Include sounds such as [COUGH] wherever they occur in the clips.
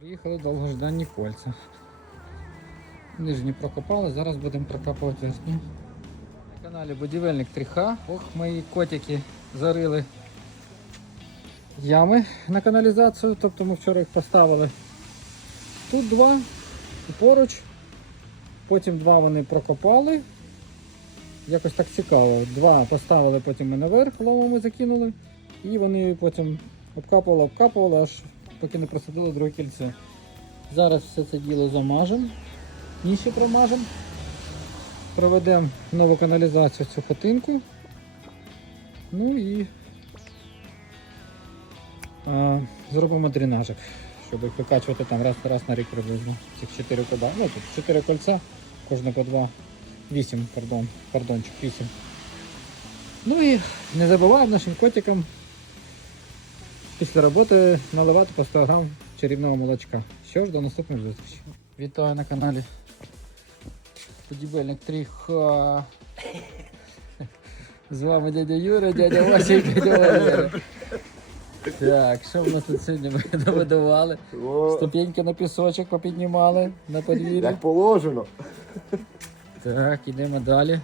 Приїхали довгожданні кольця. Нижні прокопали, зараз будемо прокапувати верхні. На каналі Будівельник 3Х. Ох, мої котики зарили ями на каналізацію, тобто ми вчора їх поставили. Тут два поруч. Потім два вони прокопали. Якось так цікаво. Два поставили потім ми наверх, ломами закинули. І вони потім обкапували, обкапували, аж поки не просадили друге кільце. Зараз все це діло замажемо, ніші промажемо. Проведемо нову каналізацію цю хатинку. Ну і а, зробимо дренажик, щоб їх викачувати там раз, раз на рік приблизно. Цих 4 кода. Ну тут 4 кольця, кожне по 2. 8, пардон, пардончик, 8. Ну і не забуваємо нашим котикам після роботи наливати по 100 грам чарівного молочка. Що ж, до наступних зустрічей. Вітаю на каналі Будівельник 3Х. З вами дядя Юра, дядя Вася і дядя Валера. Так, що в нас тут сьогодні ми добудували? О, Ступеньки на пісочок попіднімали на подвір'ї. як положено. Так, ідемо далі.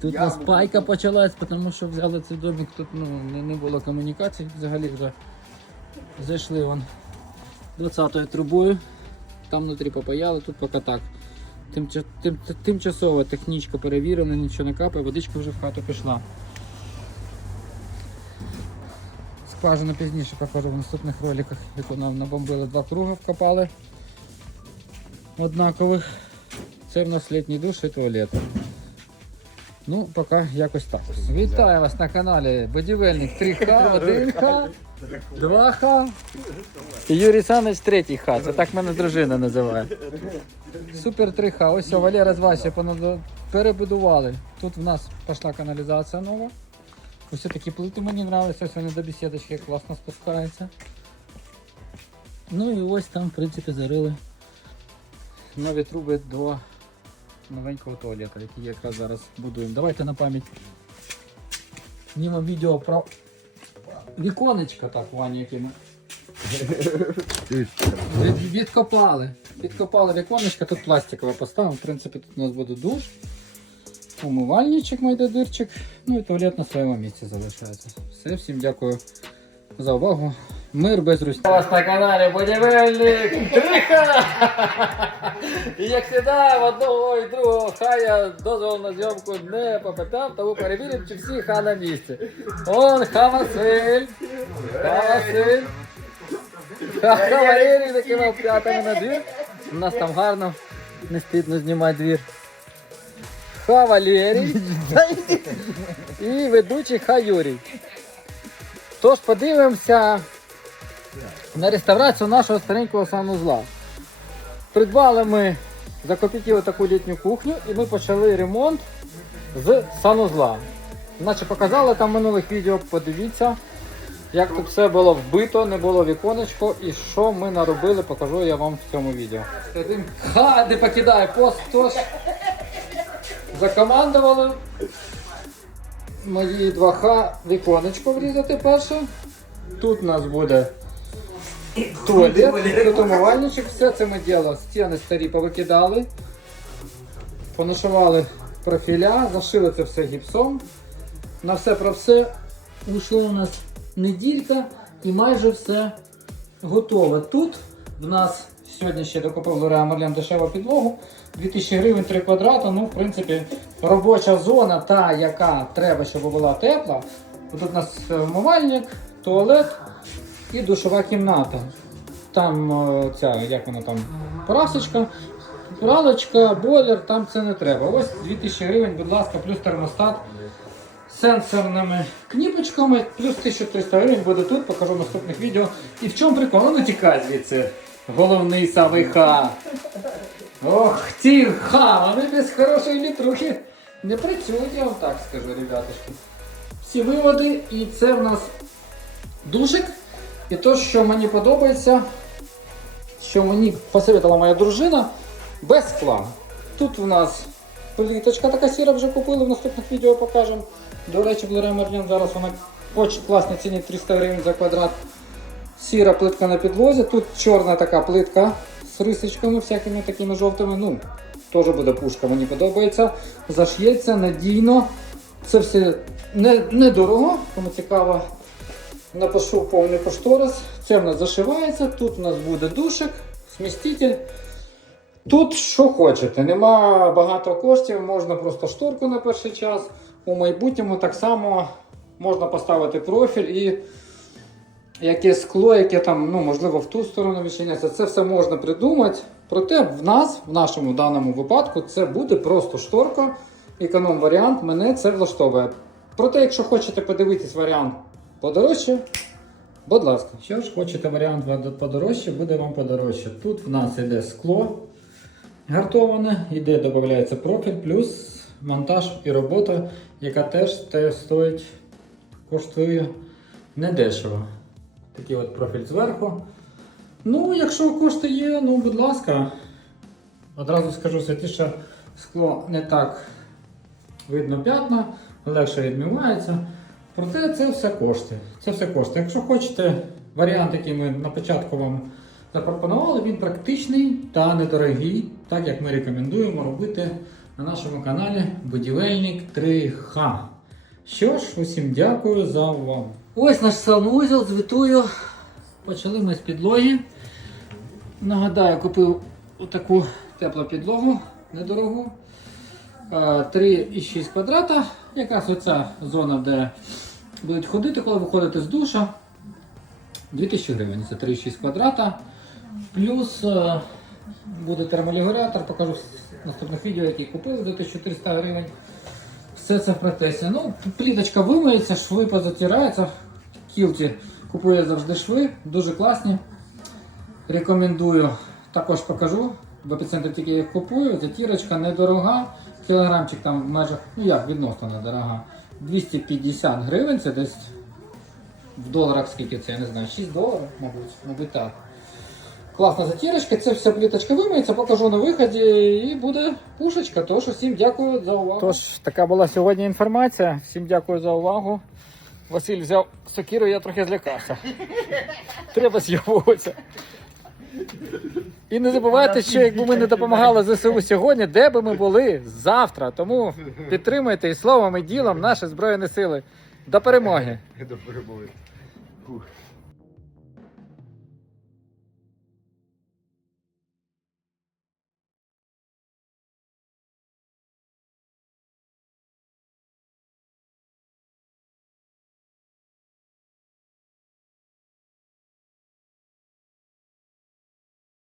Тут у нас пайка почалась, тому що взяли цей домик, тут ну, не, не було комунікацій взагалі вже. Зайшли вон 20-ю трубою, там внутрі попаяли, тут поки так. Тим, тимчасово технічка перевірена, нічого не капає, водичка вже в хату пішла. Скважину пізніше покажу в наступних роликах, як нам набомбили два круга, вкопали однакових. Це в нас літній душ і туалет. Ну, поки якось так. Вітаю вас на каналі Будівельник 3Х, 1Х, 2Х. І Юрій Санич 3Х. Це так мене дружина називає. Супер 3Х. Ось Валера з Васі перебудували. Тут в нас пішла каналізація нова. Ось такі плити мені подобаються, ось вони до бесідочки класно спускаються. Ну і ось там, в принципі, зарили нові труби до новенького туалета, який якраз зараз будуємо. Давайте на пам'ять знімемо відео про віконечка так, Ваня, які ми від, відкопали. Відкопали віконечка, тут пластикове поставимо. В принципі, тут у нас буде душ, умивальничок, майдадирчик, ну і туалет на своєму місці залишається. Все, всім дякую за увагу. Мир без русні. У вас на каналі Будівельник Триха! І як завжди, в одного і другого хая дозвол на зйомку не попитав, тому перевіримо, чи всі ха на місці. Он ха Василь, ха Василь, ха ха Валерій закинув п'ятами на двір. У нас там гарно, не стидно знімати двір. Ха Валерій і ведучий ха Юрій. Тож подивимося на реставрацію нашого старенького санузла. Придбали ми за копійки таку літню кухню і ми почали ремонт з санузла. Наче показали там в минулих відео, подивіться, як тут все було вбито, не було віконечко і що ми наробили, покажу я вам в цьому відео. Ха, не покидає пост, тож закомандували мої 2Х віконечко врізати перше. Тут у нас буде туалет, тут умивальничок, все це ми діло. Стіни старі повикидали, понашивали профіля, зашили це все гіпсом. На все про все уйшло у нас неділька і майже все готове. Тут в нас сьогодні ще докупив Лореа Мерлен дешеву підлогу. 2000 гривень 3 квадрата. Ну, в принципі, робоча зона, та, яка треба, щоб була тепла. Тут у нас е, умивальник, туалет і душова кімната. Там е, ця, як вона там, прасочка, пралочка, бойлер, там це не треба. Ось 2000 гривень, будь ласка, плюс термостат з сенсорними кніпочками, плюс 1300 гривень буде тут, покажу в наступних відео. І в чому прикол? Ну тікай звідси. Головний самий ха. Ох, ті ха, вони без хорошої літрухи не працюють, я вам так скажу, ребятушки. Всі виводи, і це в нас душик. І то, що мені подобається, що мені посоветувала моя дружина, без скла. Тут в нас пліточка така сіра вже купили, в наступних відео покажемо. До речі, Leroy Merlin зараз вона по класній ціні 300 гривень за квадрат. Сіра плитка на підлозі. Тут чорна така плитка з рисочками, всякими такими жовтими. Ну, теж буде пушка, мені подобається. Заш'ється надійно. Це все не, недорого, кому цікаво. Напишу повний кошторис. Це в нас зашивається. Тут у нас буде душик, сміститель. Тут що хочете, нема багато коштів, можна просто шторку на перший час. У майбутньому так само можна поставити профіль і якесь скло, яке там, ну, можливо, в ту сторону відчиняється. Це все можна придумати. Проте в нас, в нашому даному випадку, це буде просто шторка. Економ варіант, мене це влаштовує. Проте, якщо хочете подивитись варіант подорожче, будь ласка. Що ж, хочете варіант подорожче, буде вам подорожче. Тут в нас йде скло гартоване, іде, додається профіль, плюс монтаж і робота, яка теж стоїть, коштує недешево. Такий от профіль зверху. Ну, якщо кошти є, ну будь ласка. Одразу скажу святіше, скло не так видно п'ятна, легше відмивається. Проте це все кошти. Це все кошти. Якщо хочете варіант, який ми на початку вам запропонували, він практичний та недорогий, так як ми рекомендуємо робити на нашому каналі Будівельник 3Х. Що ж, усім дякую за увагу. Ось наш санвузол, звітую. Почали ми з підлоги. Нагадаю, купив отаку теплу підлогу недорогу. Е, 3,6 квадрата. Якраз оця зона, де будуть ходити, коли виходите з душа. 2000 гривень, це 3,6 квадрата. Плюс е, буде терморегулятор, покажу в наступних відео, які купив за 1300 гривень. Все це в процесі. Ну, пліточка вимиється, шви позатираються. Кілті купую завжди шви, дуже класні. Рекомендую. Також покажу. В епіцентрі тільки їх купую. Затірочка недорога. Кілограмчик там в межах, ну як відносно недорога. 250 гривень, це десь в доларах скільки це, я не знаю, 6 доларів, мабуть, мабуть так. Класна затірочка, це вся пліточка вимиється, покажу на виході і буде пушечка. Тож усім дякую за увагу. Тож, така була сьогодні інформація. Всім дякую за увагу. Василь взяв сокиру, я трохи злякався. [LAUGHS] Треба з'явитися. І не забувайте, що якби ми не допомагали ЗСУ сьогодні, де би ми були завтра. Тому підтримуйте і словом, і ділом наші Збройні Сили. До перемоги! До перемоги.